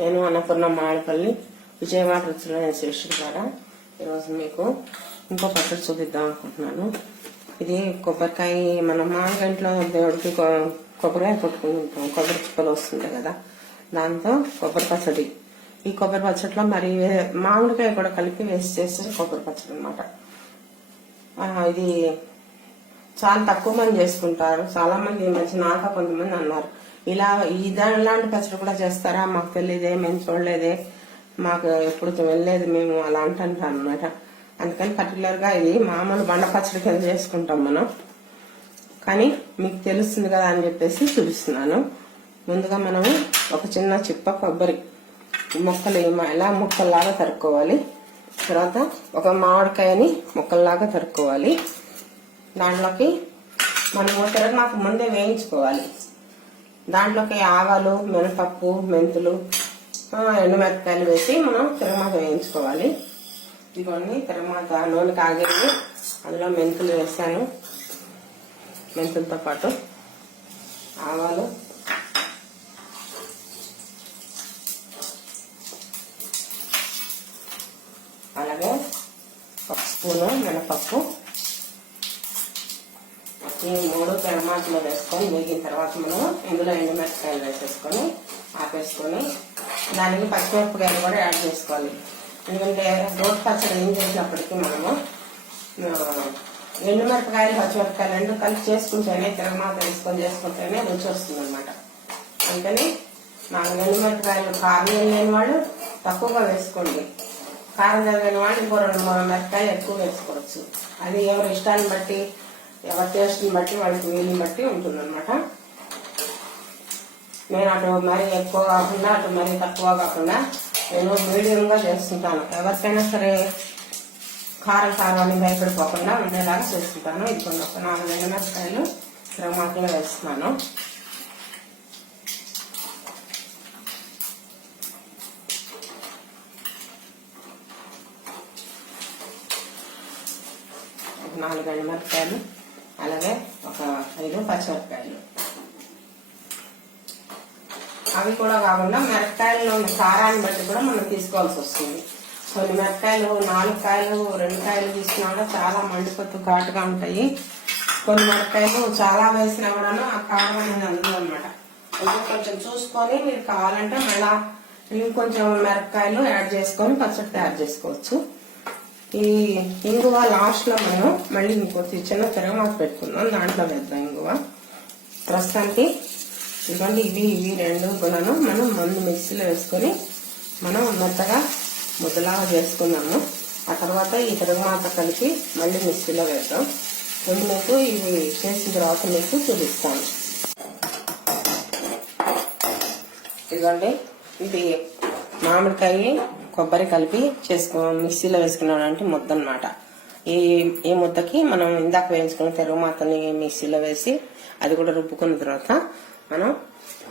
నేను అన్నపూర్ణ మామిడిపల్లి విజయవాడ రుచులు శీర్షిక ద్వారా ఈరోజు మీకు ఇంకో పచ్చడి చూపిద్దాం అనుకుంటున్నాను. ఇది కొబ్బరికాయ, మనం మామిడిగంట్లో దేవుడికి కొబ్బరికాయ కొట్టుకుంటాం, కొబ్బరి చిప్పలు వస్తుంది కదా, దాంతో కొబ్బరి పచ్చడి. ఈ కొబ్బరి పచ్చడిలో మరి మామిడికాయ కూడా కలిపి వేసి చేసే కొబ్బరి పచ్చడి అనమాట. ఇది చాలా తక్కువ మంది చేసుకుంటారు. చాలా మంది ఈ మధ్య నాక కొంతమంది అన్నారు, ఇలాంటి పచ్చడి కూడా చేస్తారా, మాకు తెలియదే, మేము చూడలేదే, మాకు ఎప్పుడు వెళ్ళలేదు మేము, అలా అంటారు అనమాట. అందుకని పర్టికులర్ గా ఇది మామూలు బండ పచ్చడి కింద చేసుకుంటాం మనం, కానీ మీకు తెలుస్తుంది కదా అని చెప్పేసి చూపిస్తున్నాను. ముందుగా మనము ఒక చిన్న చిప్ప కొబ్బరి ముక్కలు ఇలా ముక్కల్లాగా తరుక్కోవాలి. తర్వాత ఒక మామిడికాయని ముక్కల్లాగా తరుక్కోవాలి. దాంట్లోకి మనము తిరగమాకు ముందే వేయించుకోవాలి. దాంట్లోకి ఆవాలు, మినపప్పు, మెంతులు, ఎండుమిరపకాయలు వేసి మనం తిరగమాత వేయించుకోవాలి. ఇవన్నీ తిరగమాత నూనె కాగేది, అందులో మెంతులు వేసాను, మెంతులతో పాటు ఆవాలు, అలాగే ఒక స్పూను మినపప్పు. ఈ మూడు తిరగమాతలో వేసుకొని వేగిన తర్వాత మనం ఇందులో ఎండుమిరపకాయలు వేసేసుకొని ఆపేసుకొని దానికి పచ్చిమిరపకాయలు కూడా యాడ్ చేసుకోవాలి. ఎందుకంటే రోటి పచ్చడి ఏం చేసినప్పటికీ మనము ఎండుమిరపకాయలు పచ్చిమిరపకాయలు రెండు కలిసి చేసుకుంటేనే, తిరగమాత వేసుకొని చేసుకుంటేనే రుచి వస్తుంది అనమాట. అందుకని నాకు ఎండుమిరపకాయలు కారం లేని వాళ్ళు తక్కువగా వేసుకోండి, కారం జరిగిన వాళ్ళు ఇంకో 2-3 మిరపకాయలు ఎక్కువ వేసుకోవచ్చు. అది ఎవరి ఇష్టాన్ని బట్టి, ఎవరి టేస్ట్ని బట్టి, వాళ్ళకి వీలుని బట్టి ఉంటుంది అనమాట. నేను అటు మరీ ఎక్కువ కాకుండా అటు మరీ తక్కువ కాకుండా నేను మీడియంగా చేస్తుంటాను. ఎవరికైనా సరే కారం అని భయపడిపోకుండా ఉండేలాగా చేస్తుంటాను. ఇది కొన్ని ఒక 4 ఎండుమిరపకాయలు తిరగమాతలో వేస్తున్నాను. ఒక 4 ఎండుమిరపకాయలు, అలాగే ఒక 5 పచ్చిమిరపకాయలు. అవి కూడా కాకుండా మిరపకాయల్లో ఉన్న కారాన్ని బట్టి కూడా మనం తీసుకోవాల్సి వస్తుంది. కొన్ని మిరపకాయలు 4 కాయలు 2 కాయలు తీసుకున్నా కూడా చాలా మండిపోతూ ఘాటుగా ఉంటాయి. కొన్ని మిరపకాయలు చాలా వేసినా కూడా ఆ కారం అనేది అందదు అనమాట. కొంచెం చూసుకొని మీరు కావాలంటే మళ్ళా ఇంకొంచెం మిరపకాయలు యాడ్ చేసుకొని పచ్చడి తయారు చేసుకోవచ్చు. ఈ ఇంగువ లాస్ట్ లో మనం మళ్ళీ ఇంకొక చిన్న తిరగమాత పెట్టుకుందాం, దాంట్లో వేద్దాం ఇంగువ. ప్రస్తుతానికి ఇవ్వండి, ఇవి 2 గుణను మనం ముందు మిక్సీలో వేసుకొని మనం మెత్తగా ముద్దలాగా చేసుకున్నాము. ఆ తర్వాత ఈ తిరగమాత కలిపి మళ్ళీ మిక్సీలో వేద్దాం. ముందు మీకు ఇవి చేసిన తర్వాత మీకు చూపిస్తాను. ఇదిగోండి, ఇది మామిడికాయ కొబ్బరి కలిపి మిక్సీలో వేసుకున్నామంటే ముద్ద అనమాట. ఈ ముద్దకి మనం ఇందాక వేయించుకున్న తిరగమాతని మిక్సీలో వేసి అది కూడా రుబ్బుకున్న తర్వాత మనం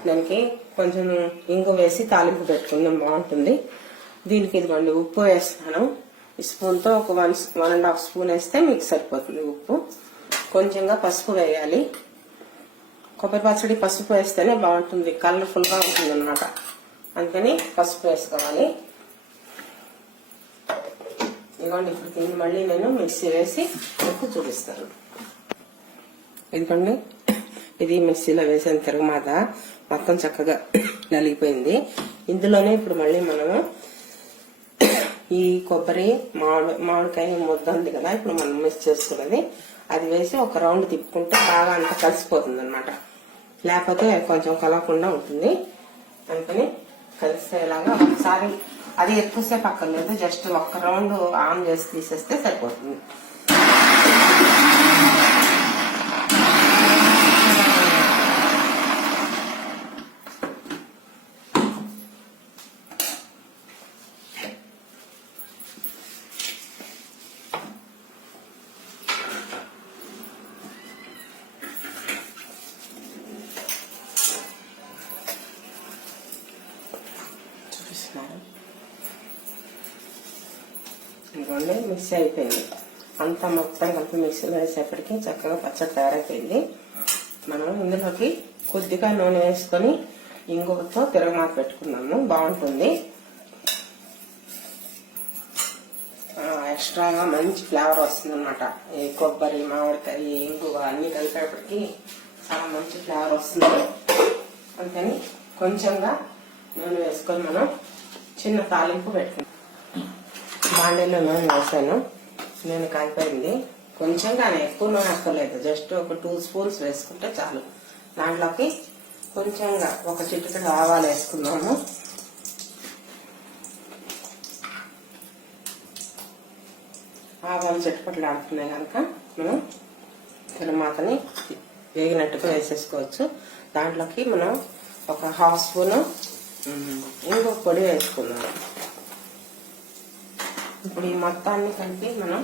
దానికి కొంచెం ఇంగు వేసి తాలింపు పెట్టుకుందాం, బాగుంటుంది. దీనికి ఇదిగోండి ఉప్పు వేస్తున్నాను. ఈ స్పూన్తో ఒక 1.5 స్పూన్ వేస్తే మీకు సరిపోతుంది ఉప్పు. కొంచెంగా పసుపు వేయాలి. కొబ్బరి పచ్చడి పసుపు వేస్తేనే బాగుంటుంది, కలర్ఫుల్గా ఉంటుంది అన్నమాట. అందుకని పసుపు వేసుకోవాలి. ఇదిగోండి, ఇప్పుడు దీన్ని మళ్ళీ నేను మిక్సీ వేసి మీకు చూపిస్తాను. ఇదిగోండి, ఇది మిక్సీలో వేసిన తిరగమాత మొత్తం చక్కగా నలిగిపోయింది. ఇందులోనే ఇప్పుడు మళ్ళీ మనము ఈ కొబ్బరి మామిడికాయ ముద్ద ఉంది కదా, ఇప్పుడు మనం మిక్స్ చేసుకున్నది అది వేసి ఒక రౌండ్ తిప్పుకుంటే బాగా అంతా కలిసిపోతుంది అనమాట. లేకపోతే కొంచెం కలవకుండా ఉంటుంది. అందుకని కలిసేలాగా ఒకసారి, అది ఎక్కువసేపు అక్కర్లేదు, జస్ట్ ఒక్క రౌండ్ ఆన్ చేసి తీసేస్తే సరిపోతుంది. ఇదిగోండి, మిక్సీ అయిపోయింది. అంతా మొత్తం కలిపి మిక్సీలో వేసేపటికి చక్కగా పచ్చడి తయారైపోయింది. మనం ఇందులోకి కొద్దిగా నూనె వేసుకొని ఇంగువతో తిరగమాత పెట్టుకున్నాను, బాగుంటుంది. ఎక్స్ట్రాగా మంచి ఫ్లేవర్ వస్తుంది అనమాట. ఈ కొబ్బరి, మామిడికాయ, ఇంగువ అన్ని కలిపేపటికి చాలా మంచి ఫ్లేవర్ వస్తుంది. అందుకని కొంచెంగా నూనె వేసుకొని మనం చిన్న తాలింపు పెట్టుకుంటాం. బాండీలో నూనె వేసాను, నూనె కాలిపోయింది. కొంచెంగానే, ఎక్కువ నూనె అక్కర్లేదు, జస్ట్ ఒక 2 స్పూన్స్ వేసుకుంటే చాలు. దాంట్లోకి కొంచెంగా ఒక చిటికెడు ఆవాలు వేసుకున్నాము. ఆవాలు చిటపట్లు ఆడుతున్నాయి కనుక మనం తిరుమాతని వేగినట్టుగా వేసేసుకోవచ్చు. దాంట్లోకి మనం ఒక 1/2 స్పూను ఇంగువ పొడి వేసుకున్నాము. ఇప్పుడు ఈ మొత్తాన్ని కలిపి మనం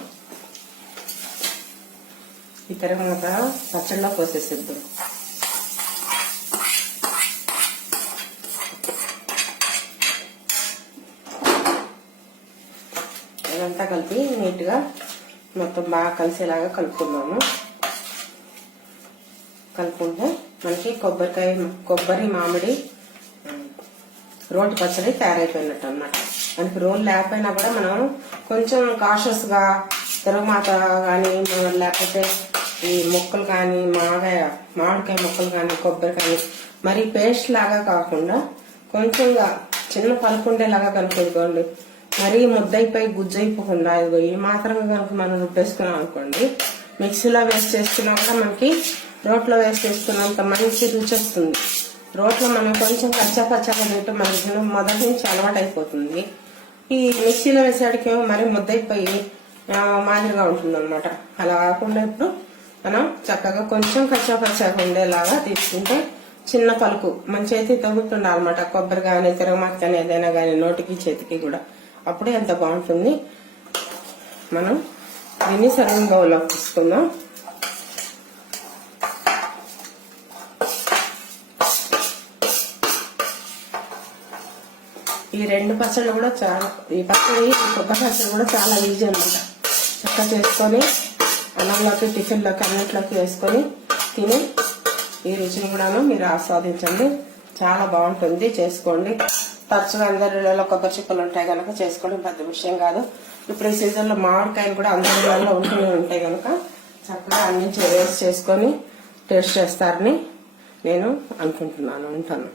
ఈ తిరగమాత పచ్చడిలో పోసేసిద్దాం. ఇదంతా కలిపి నీట్గా మొత్తం బాగా కలిసేలాగా కలుపుకున్నాము. కలుపుకుంటే మనకి కొబ్బరి మామిడి రోటి పచ్చడి తయారైపోయినట్టు అన్నమాట. మనకి రోల్ లేకపోయినా కూడా మనం కొంచెం కాషస్ గా తిరగమాత కానీ, లేకపోతే ఈ ముక్కలు కానీ, మామిడికాయ ముక్కలు కానీ, కొబ్బరి కానీ మరి పేస్ట్ లాగా కాకుండా కొంచెంగా చిన్న పలుకుండేలాగా కనుక్కోండి. మరీ ముద్దయిపోయి గుజ్జైపోకుండా ఈ మాత్రం కనుక మనం రుబ్బేసుకున్నాం అనుకోండి, మిక్సీలో వేస్ట్ చేసుకున్నా కూడా మనకి రోట్లో వేస్ట్ చేసుకున్నంత మంచి రుచి వస్తుంది. రోట్లో మనం కొంచెం పచ్చగా తింటే మనకి మొదటి నుంచి అలవాటు అయిపోతుంది. ఈ మిక్సీలో వేసేటికి మరి ముద్దయిపోయి మాదిరిగా ఉంటుంది అనమాట. అలా కాకుండా ఇప్పుడు మనం చక్కగా కొంచెం పచ్చగా ఉండేలాగా తీసుకుంటే చిన్న పలుకు మన చేతి తగ్గుతుండాలి అనమాట. కొబ్బరి కానీ, తిరగమాత కానీ, ఏదైనా కానీ నోటికి చేతికి కూడా అప్పుడే ఎంత బాగుంటుంది. మనం దీన్ని సర్వింగ్ బౌల్లో తీసుకుందాం. ఈ 2 పచ్చళ్ళు కూడా ఈ కొబ్బరి పచ్చడి కూడా చాలా ఈజీ అనమాట. చక్కగా చేసుకొని అన్నంలోకి, టిఫిన్లోకి అన్నింటిలోకి వేసుకొని తిని ఈ రుచిని కూడా మీరు ఆస్వాదించండి. చాలా బాగుంటుంది, చేసుకోండి. తరచుగా అందరి ఇళ్లలో కొబ్బరి చిప్పలు ఉంటాయి కనుక చేసుకోవడం పెద్ద విషయం కాదు. ఇప్పుడు ఈ సీజన్ లో మామిడికాయలు కూడా అందరి ఇళ్లలో ఉంటూనే ఉంటాయి కనుక చక్కగా అన్ని వేస్ట్ చేసుకొని టేస్ట్ చేస్తారని నేను అనుకుంటున్నాను. ఉంటాను.